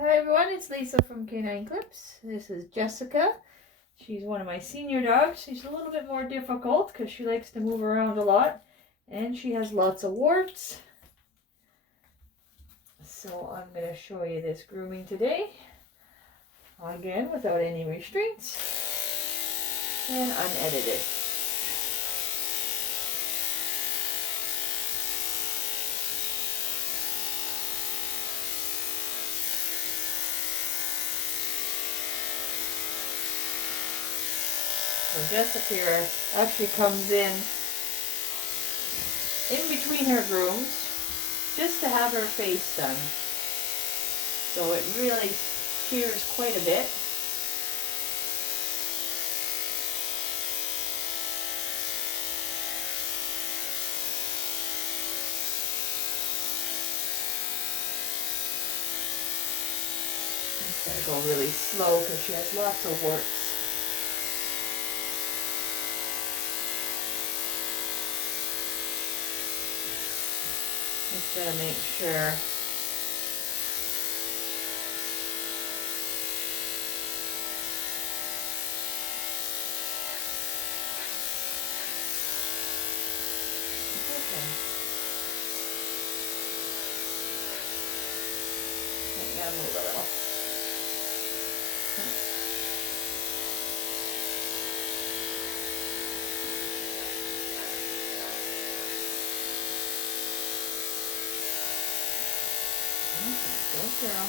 Hi everyone, it's Lisa from Canine Clips. This is Jessica. She's one of my senior dogs. She's a little bit more difficult because she likes to move around a lot and she has lots of warts. So I'm going to show you this grooming today. Again, without any restraints and unedited. So Jessica here actually comes in between her grooms just to have her face done. So it really shears quite a bit. Gotta go really slow because she has lots of warts. Just gotta make sure. Okay. I gotta move a little. Go girl.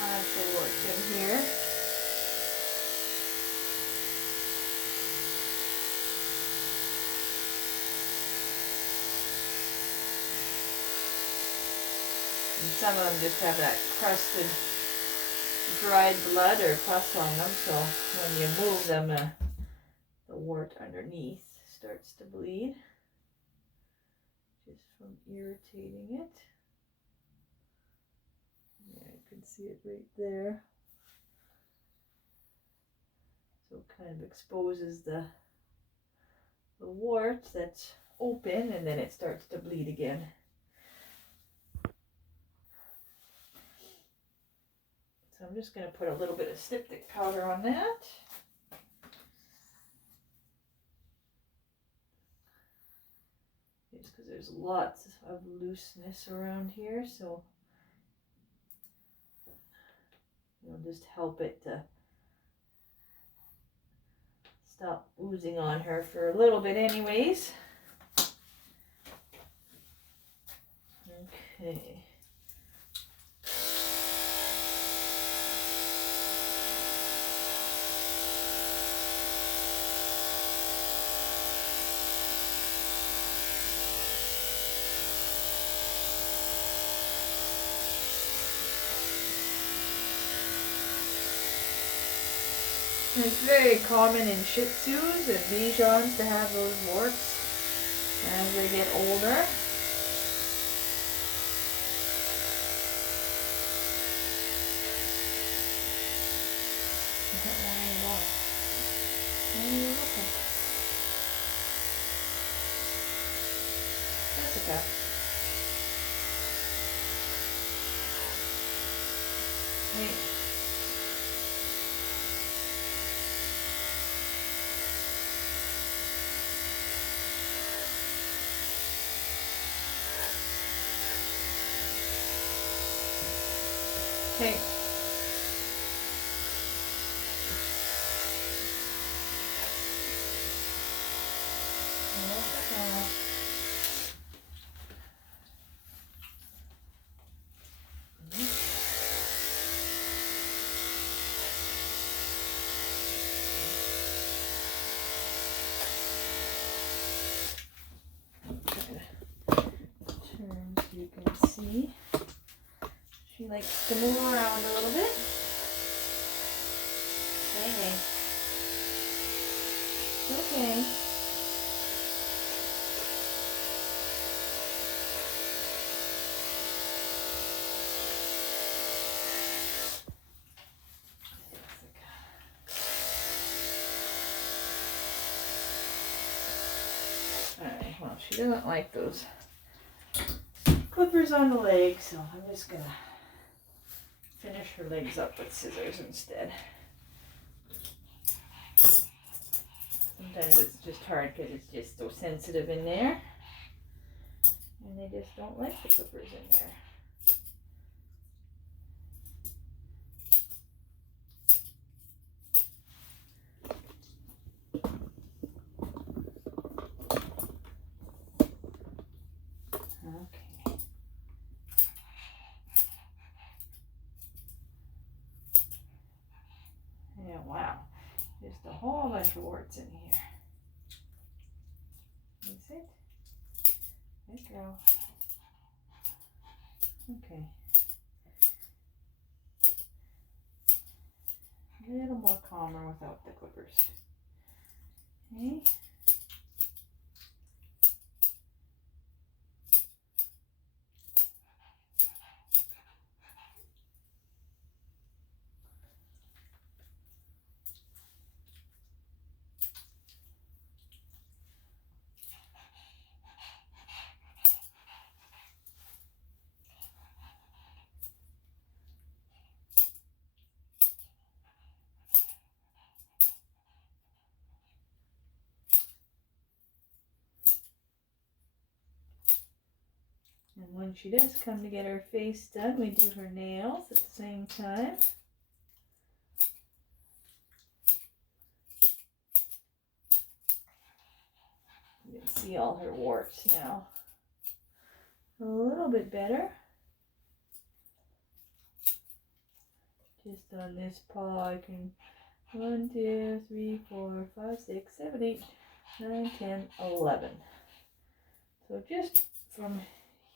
Lots of warts in here. And some of them just have that crusted, dried blood or pus on them, so when you move them, the wart underneath starts to bleed just from irritating it. Yeah, you can see it right there. So it kind of exposes the wart that's open, and then it starts to bleed again. So I'm just going to put a little bit of styptic powder on that. Just because there's lots of looseness around here, so it'll just help it to stop oozing on her for a little bit anyways. Okay. It's very common in Shih-Tzus and Bichons to have those warts as they get older. Jessica. Hey. Okay. likes to move around a little bit. Okay. Okay. Alright, well, she doesn't like those clippers on the legs, so I'm just gonna finish her legs up with scissors instead. Sometimes it's just hard because it's just so sensitive in there, and they just don't like the clippers in there. Okay. Yeah, wow. Just a whole bunch of warts in here. You see it? Good girl. Okay. A little more calmer without the clippers. Okay. And when she does come to get her face done, we do her nails at the same time. You can see all her warts now. A little bit better. Just on this paw, I can 1, 2, 3, 4, 5, 6, 7, 8, 9, 10, 11. So just from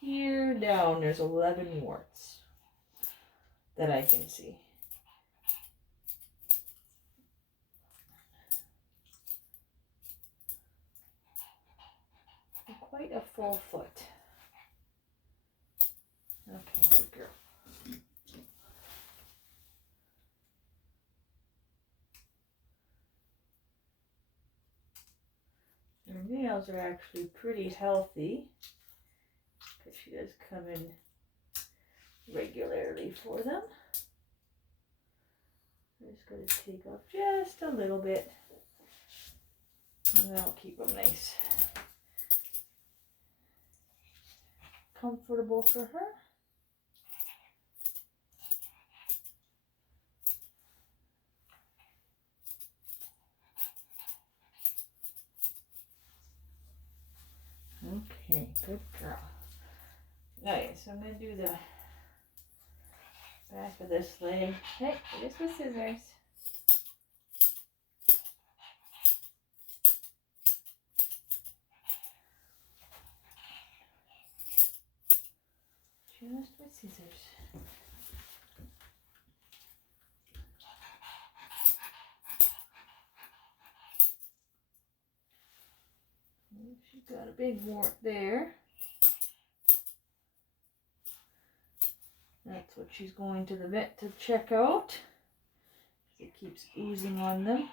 here down, there's 11 warts that I can see. So quite a full foot. Okay, good girl. Her nails are actually pretty healthy because she does come in regularly for them. I'm just going to take off just a little bit, and that'll keep them nice, comfortable for her. Okay, good girl. Alright, so I'm going to do the back of this leg. Hey, just with scissors. Just with scissors. She's got a big wart there. That's what she's going to the vet to check out. It keeps oozing on them.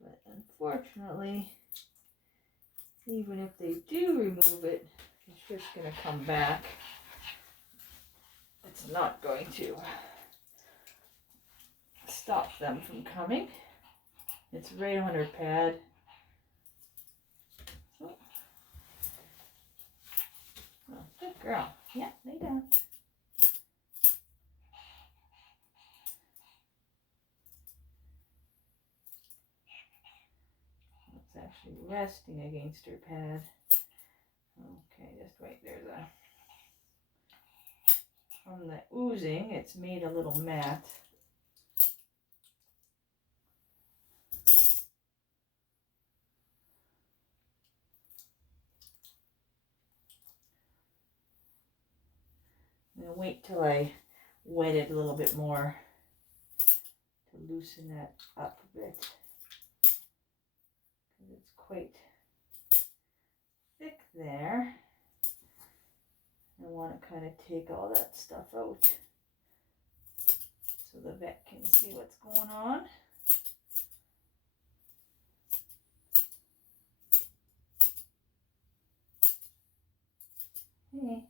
But unfortunately, even if they do remove it, it's just going to come back. It's not going to stop them from coming. It's right on her pad. Oh, good girl. Yeah, lay down. It's actually resting against her pad. Okay, just wait. There's a... From the oozing, it's made a little mat. I'm going to wait till I wet it a little bit more to loosen that up a bit. It's quite thick there. I want to kind of take all that stuff out so the vet can see what's going on. Hey.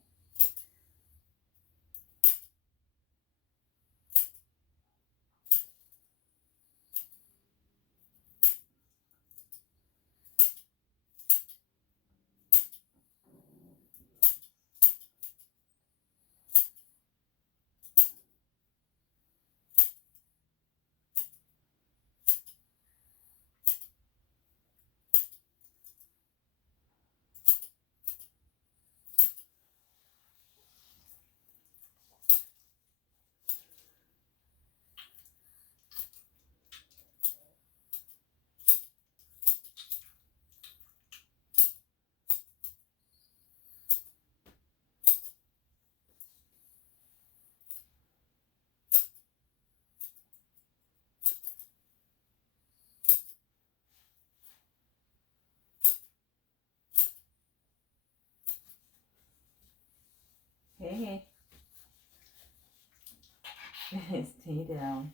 Hey. Stay down.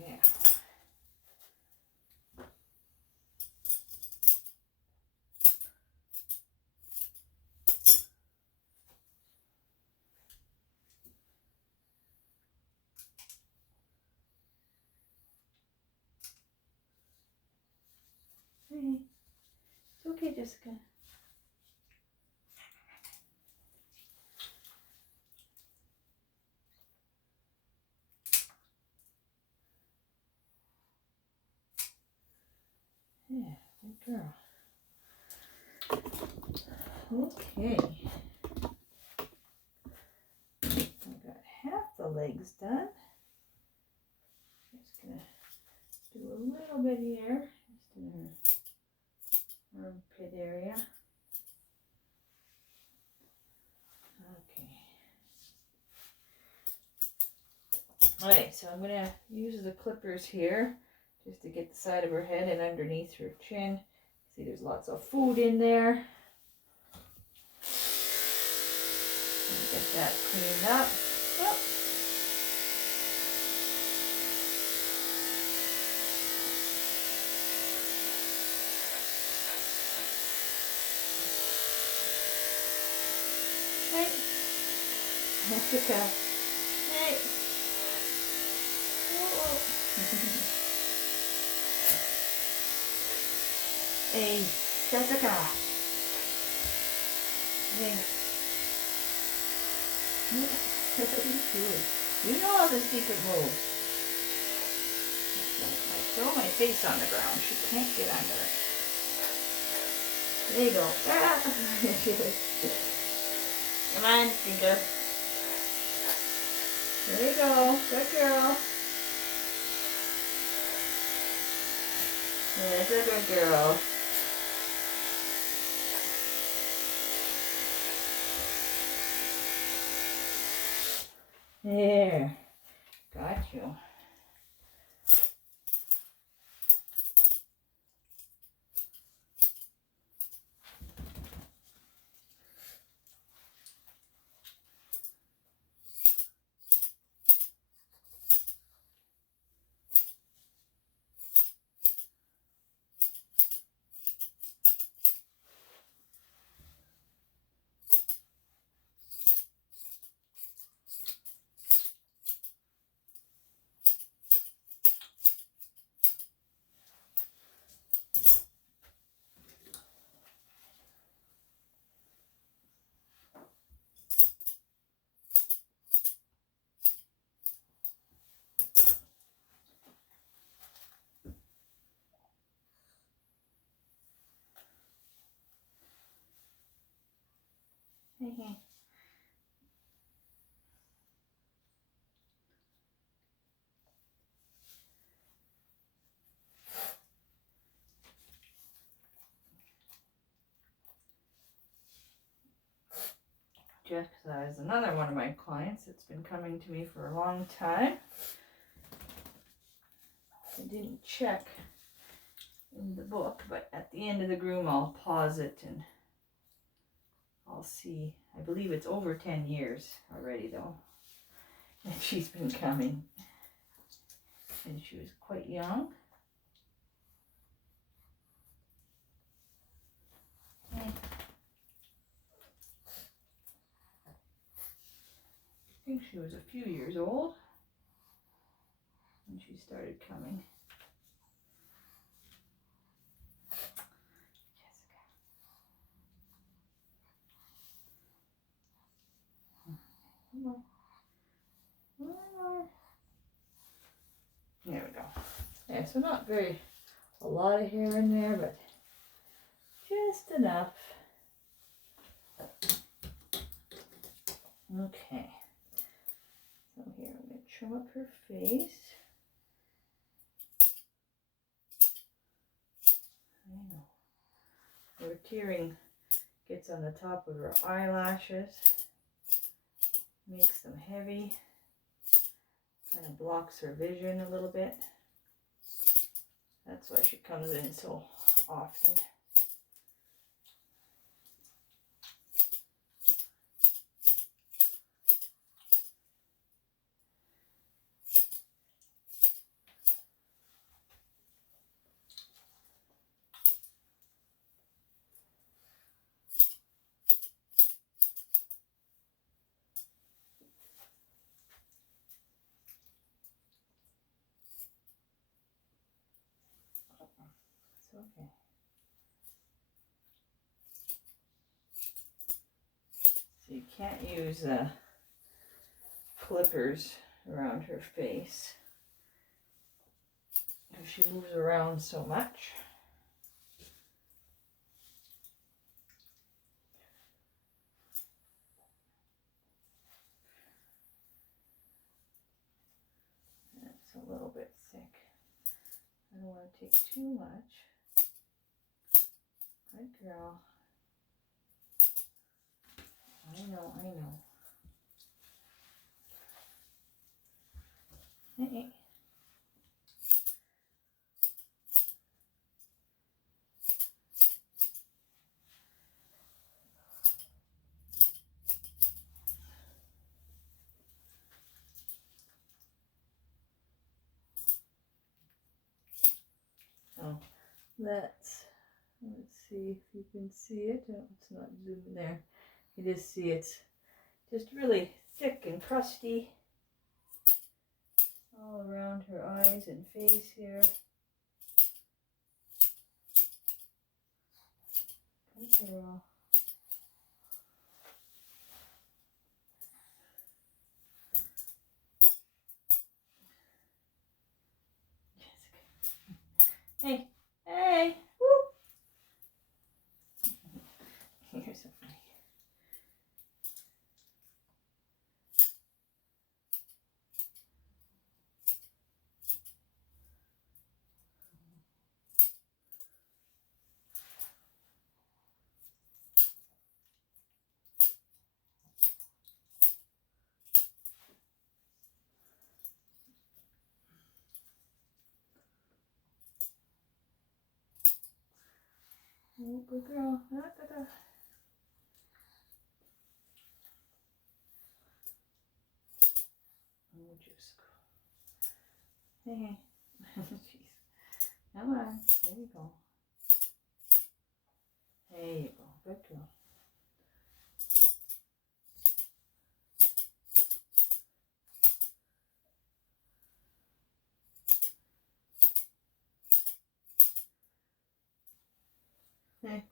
Yeah. Hey. It's okay, Jessica. Yeah, good girl. Okay. I got half the legs done. Just gonna do a little bit here, just in her armpit area. Okay. Alright, so I'm gonna use the clippers here just to get the side of her head and underneath her chin. See, there's lots of food in there. Get that cleaned up. Oh. Hey, Jessica. Hey. Whoa. Hey, Jessica. Hey. What are you doing? You know all the secret moves. I throw my face on the ground. She can't get under it. There you go. Ah. Come on, Tinker. There you go. Good girl. That's a good girl. There. Got you. Jessica is another one of my clients that's been coming to me for a long time. I didn't check in the book, but at the end of the groom I'll pause it and I'll see. I believe it's over 10 years already though, and she's been coming, and she was quite young. I think she was a few years old when she started coming. Come on. One more. There we go. Yeah, so not a lot of hair in there, but just enough. Okay. So here, I'm going to trim up her face. I know. Her tearing gets on the top of her eyelashes. Makes them heavy. Kind of blocks her vision a little bit. That's why she comes in so often. Okay. So you can't use clippers around her face because she moves around so much. That's a little bit thick. I don't want to take too much. Good girl. I know. Hey. Oh, let's see if you can see it. Oh, it's not zooming there. You just see it's just really thick and crusty all around her eyes and face here. Good girl. Hey, hey, woo! Here's something. Oh, good girl. Da, da, da. Oh, just go. Hey, jeez. Come on. There you go. There you go. Good girl. Hey.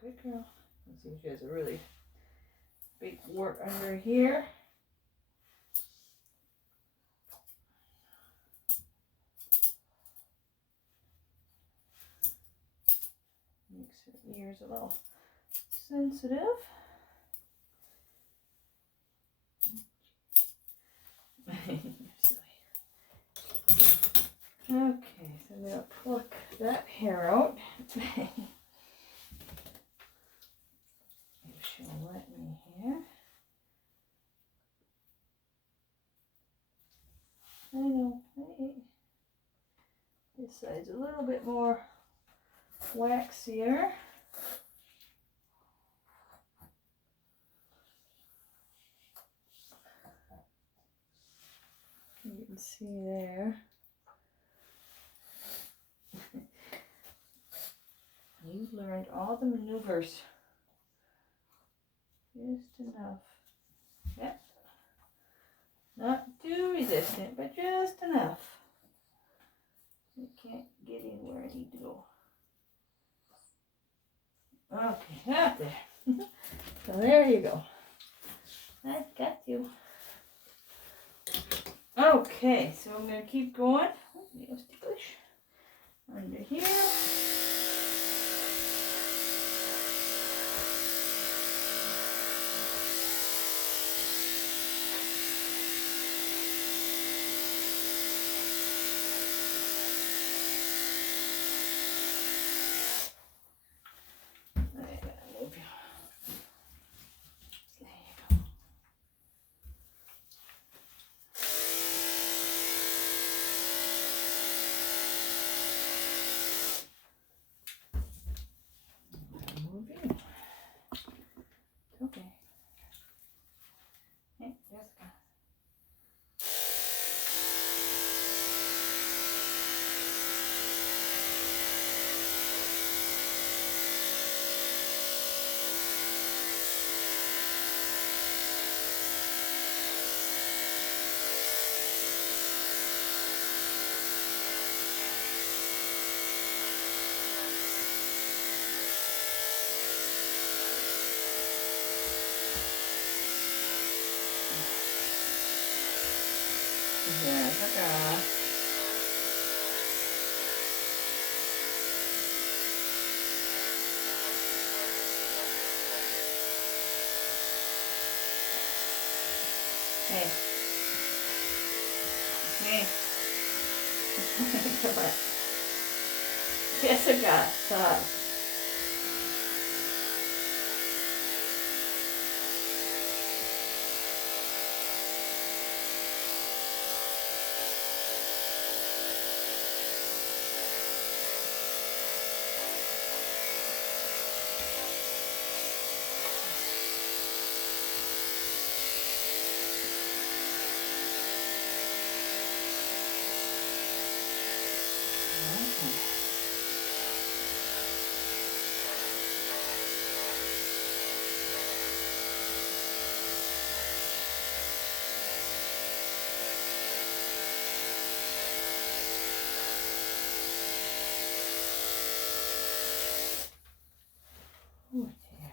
Good girl. Let's see if she has a really big wart under here. Makes her ears a little sensitive. Okay, so I'm going to pluck that hair out. If she'll let me here. I know, this side's a little bit more waxier. You can see there. You've learned all the maneuvers. Just enough. Yep. Not too resistant, but just enough. You can't get in where I need to go. Okay, out there. So there you go. I got you. Okay, so I'm going to keep going. Oh, nail ticklish. Under here. Okay. Hey, Jessica. Jessica. Hey. Hey. Come on. Jessica, stop. Oh dear.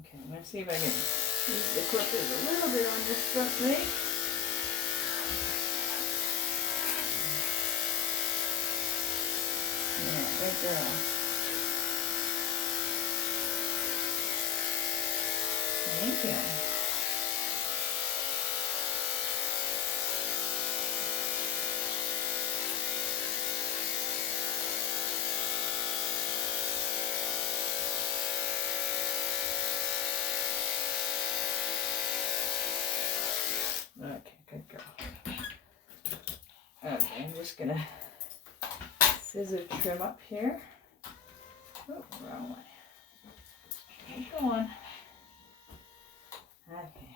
Okay, I'm going to see if I can use the clippers a little bit on this front leg. Yeah, good girl. Thank you. Okay, good girl. Okay, I'm just gonna scissor trim up here. Oh, wrong way. Keep going. Okay.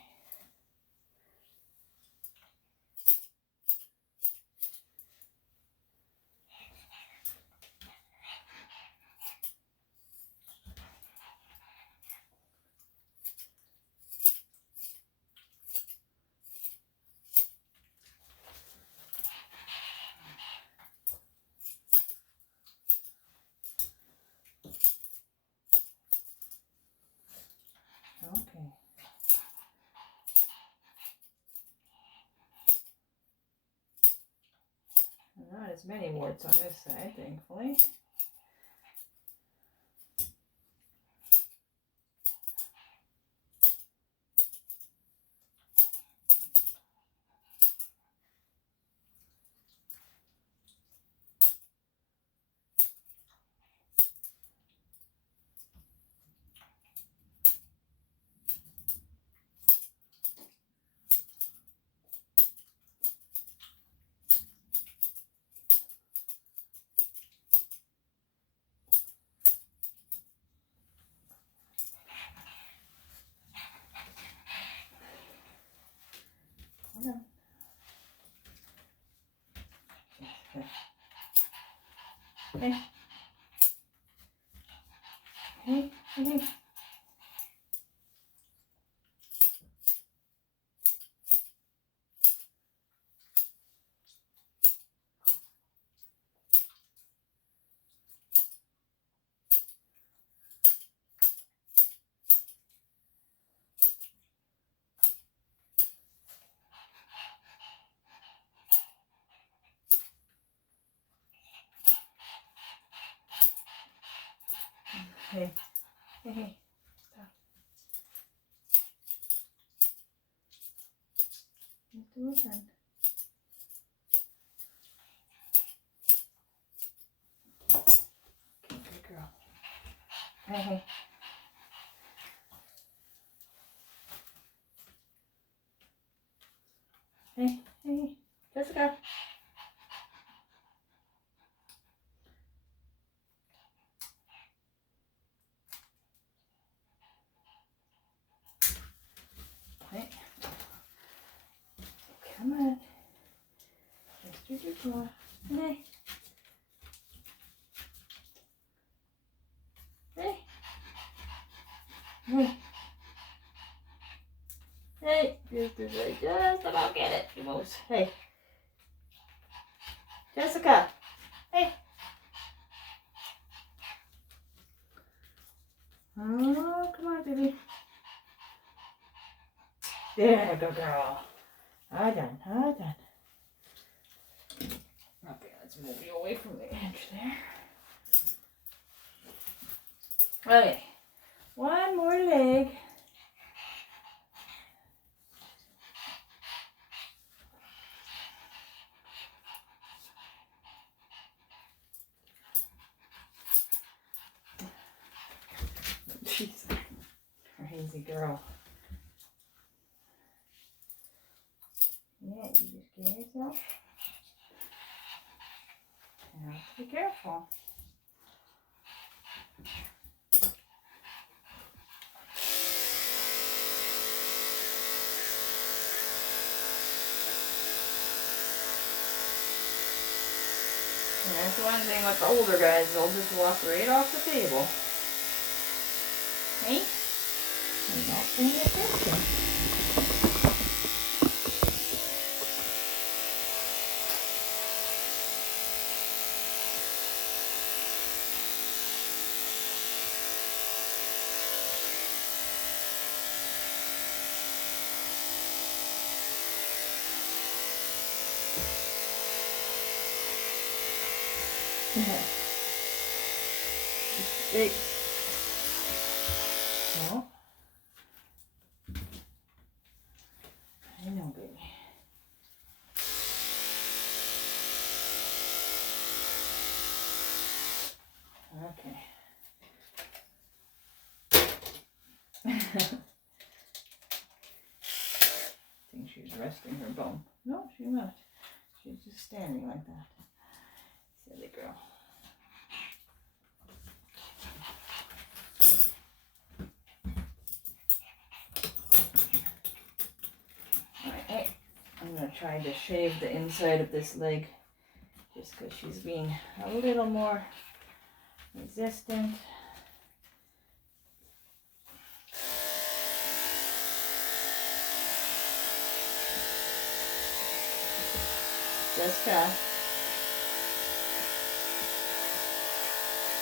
as many warts on this side, thankfully. Hold on. Hey. Hey, hey. Hey, hey, hey, stop. Let's do it then. Okay, good girl. Hey, hey. Hey, hey, Jessica. Hey. Come on. Just do your paw. Hey. Hey. Hey. Hey. Just about get it. You moves. Hey. Jessica. Hey. Oh, come on, baby. There, good girl. All done. All done. Okay, let's move you away from the edge there. Okay. One more leg. Jeez. Crazy girl. Yeah, you just scare yourself. You have to be careful. And that's one thing with the older guys, they'll just walk right off the table. Hey? You're not paying attention. Big. No. I know, baby. Okay. I think she's resting her bone. No, she's not. She's just standing like that. Silly girl. Alright, I'm going to try to shave the inside of this leg just because she's being a little more resistant. Jessica.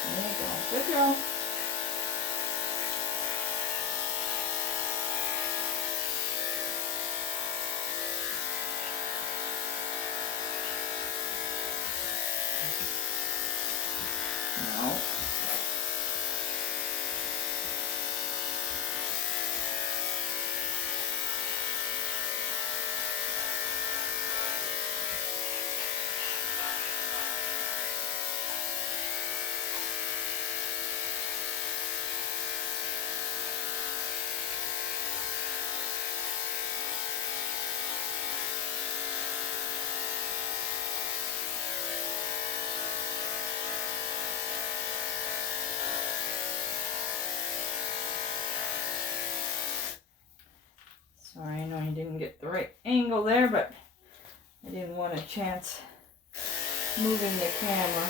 There you go. Good girl. didn't get the right angle there, but I didn't want a chance moving the camera.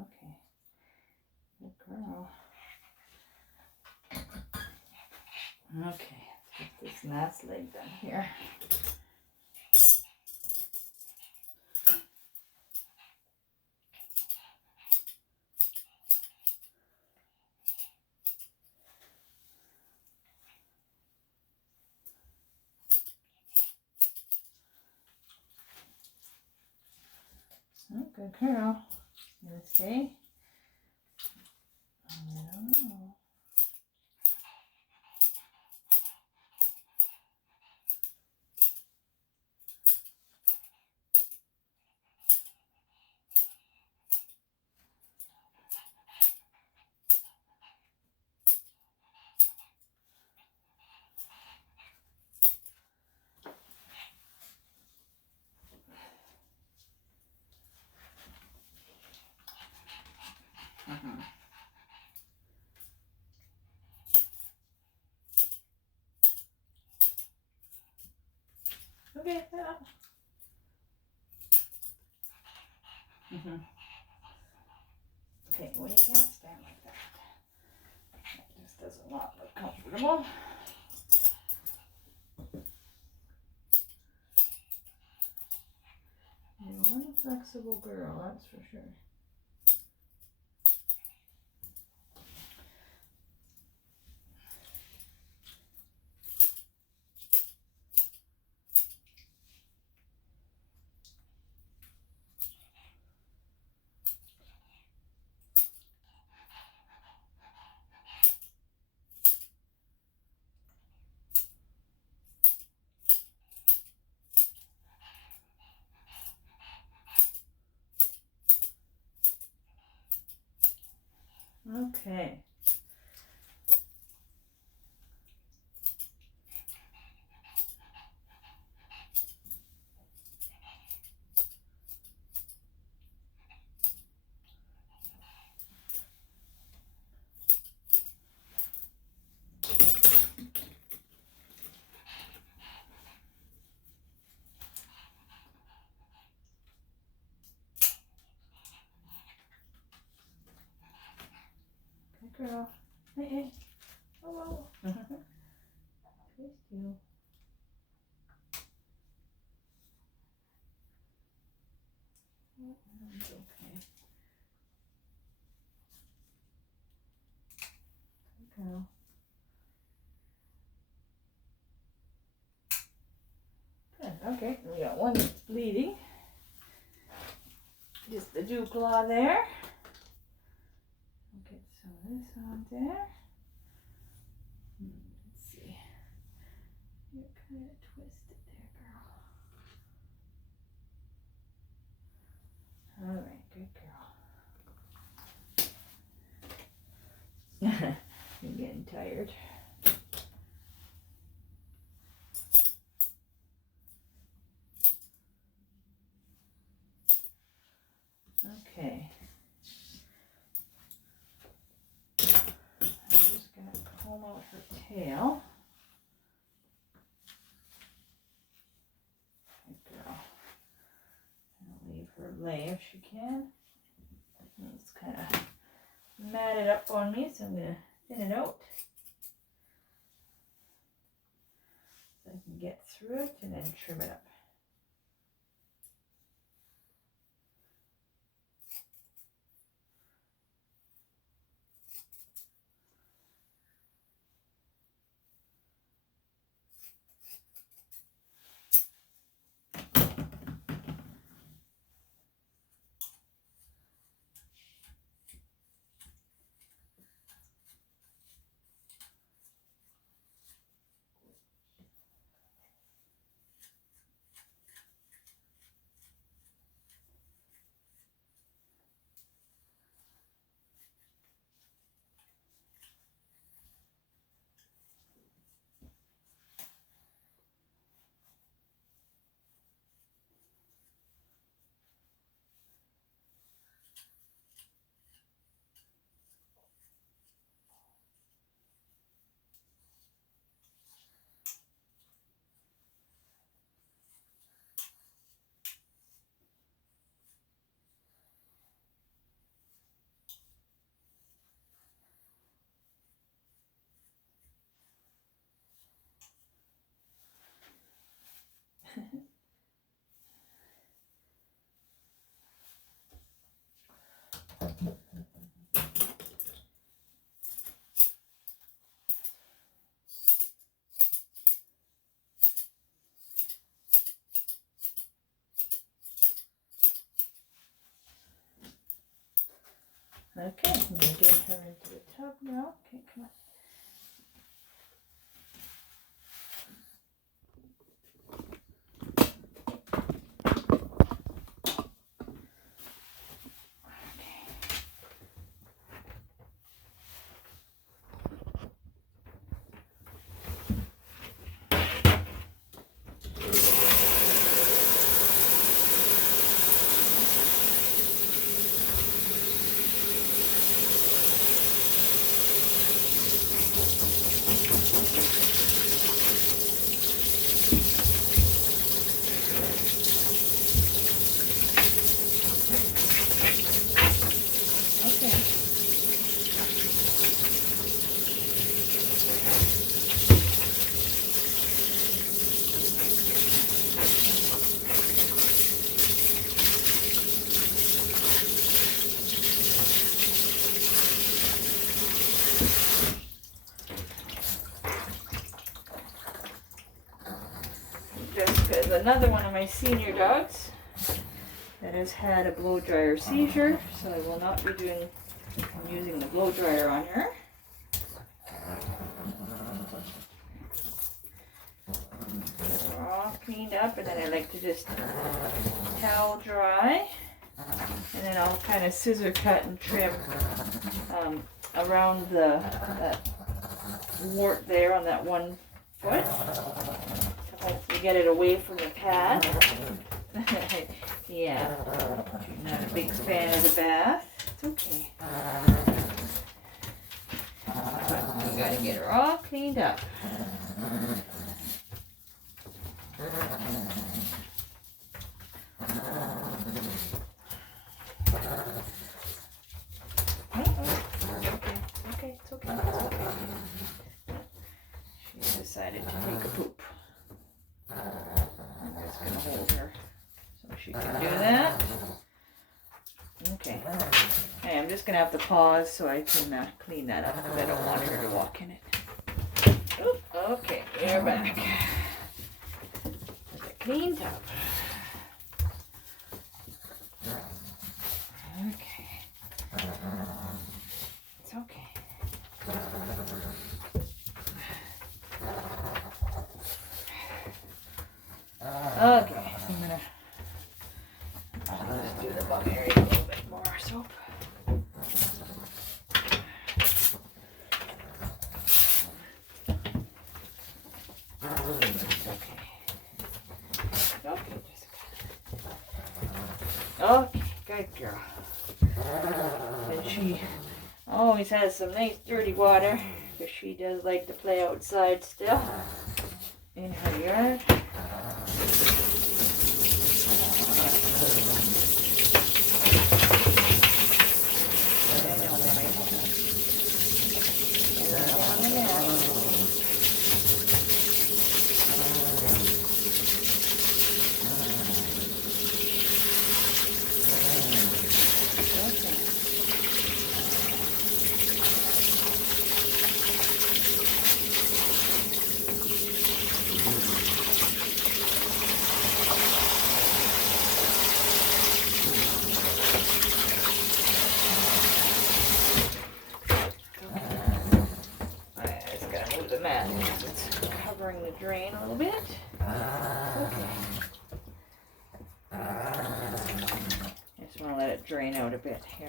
Okay, good girl. Okay, let's get this last leg done here. Oh, good girl. You gonna stay? I don't know. Okay, yeah. Okay, well, you can't stand like that. That just does not look comfortable. You're one flexible girl, that's for sure. Okay. Good girl. Hey, hey. Oh, whoa. Please do. It's okay. Good girl. Good. Okay, we got one that's bleeding. Just the dew claw there. Get some of this on there. Let's see. You're kind of twisted there, girl. All right, good girl. You're getting tired. Okay. I'm just going to comb out her tail. Good girl. I'll leave her lay if she can. It's kind of matted up on me, so I'm going to thin it out so I can get through it and then trim it up. Okay, I'm going to get her into the tub now. Okay, come on. Jessica is another one of my senior dogs that has had a blow dryer seizure, so I will not be using the blow dryer on her. We're all cleaned up, and then I like to just towel dry, and then I'll kind of scissor cut and trim around that wart there on that one foot. Hopefully get it away from the pad. Yeah, if you're not a big fan of the bath, it's okay. But we gotta get her all cleaned up. Okay, it's okay. She decided to take a poop. I'm just going to hold her so she can do that. Okay. Hey, I'm just going to have to pause so I can clean that up because I don't want her to walk in it. Oop, okay, we're back. With a clean tub. Okay. It's okay. Okay, so I'm gonna just do the bum area a little bit more soap. Okay, Jessica. Okay, good girl. And she always has some nice dirty water because she does like to play outside still in her yard. The drain a little bit. Okay. Just want to let it drain out a bit here.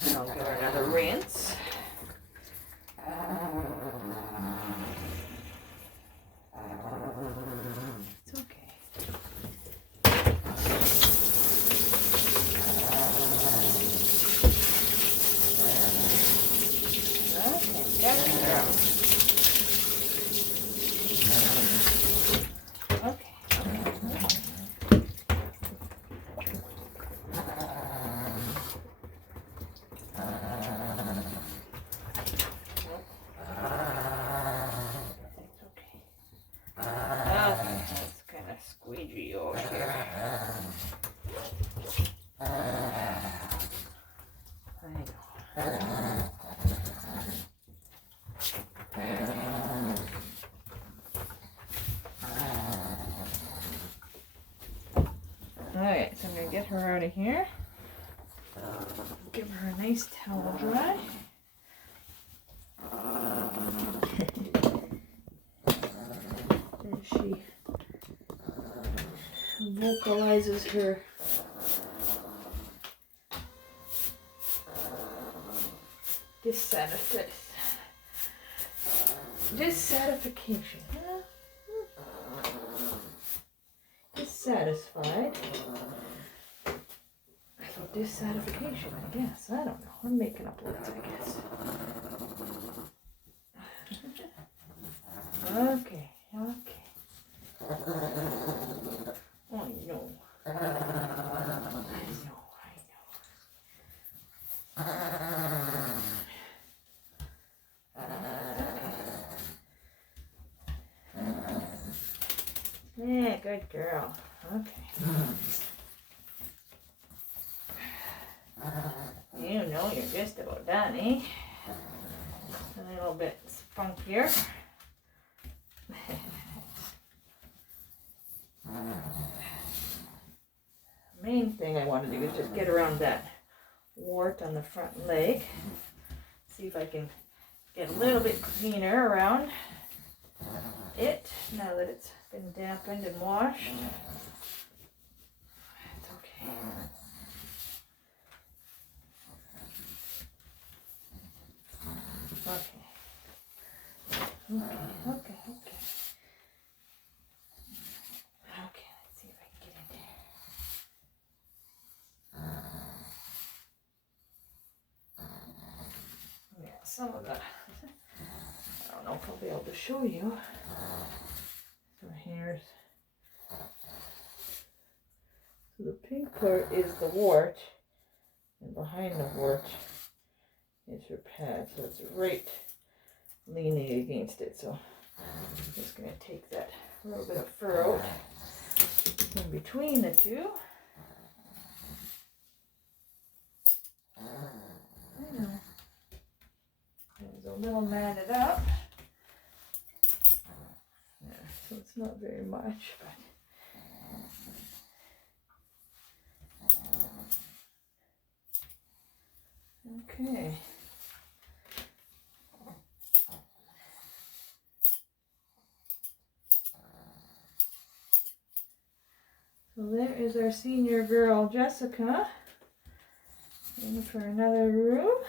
And I'll give her another rinse. It's okay. Okay, got it, girl. Alright, so I'm going to get her out of here. Give her a nice towel dry. And she vocalizes her dissatisfaction. Dissatisfied. So dissatisfaction, I guess. I don't know. I'm making up words, I guess. Okay. Oh no. I know. Yeah, good girl. Okay. You know you're just about done, eh? A little bit spunkier. Main thing I want to do is just get around that wart on the front leg. See if I can get a little bit cleaner around it now that it's been dampened and washed. It's okay. Okay, let's see if I can get in there. Yeah, some of that. I don't know if I'll be able to show you. So here's. So the pink part is the wart, and behind the wart is her pad. So it's right leaning against it. So I'm just going to take that little bit of fur out in between the two. I know. There's a little matted up. Yeah, so it's not very much, but okay. So there is our senior girl, Jessica, in for another room.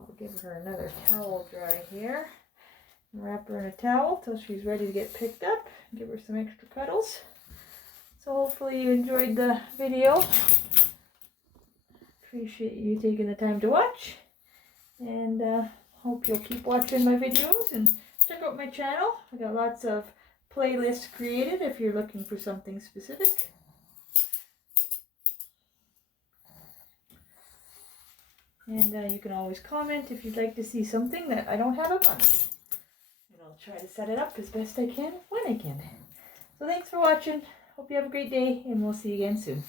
I'll give her another towel dry here. Wrap her in a towel till she's ready to get picked up. Give her some extra cuddles. So hopefully you enjoyed the video. Appreciate you taking the time to watch. And hope you'll keep watching my videos and check out my channel. I got lots of playlists created if you're looking for something specific. And you can always comment if you'd like to see something that I don't have up on it. And I'll try to set it up as best I can when I can. So thanks for watching. Hope you have a great day, and we'll see you again soon.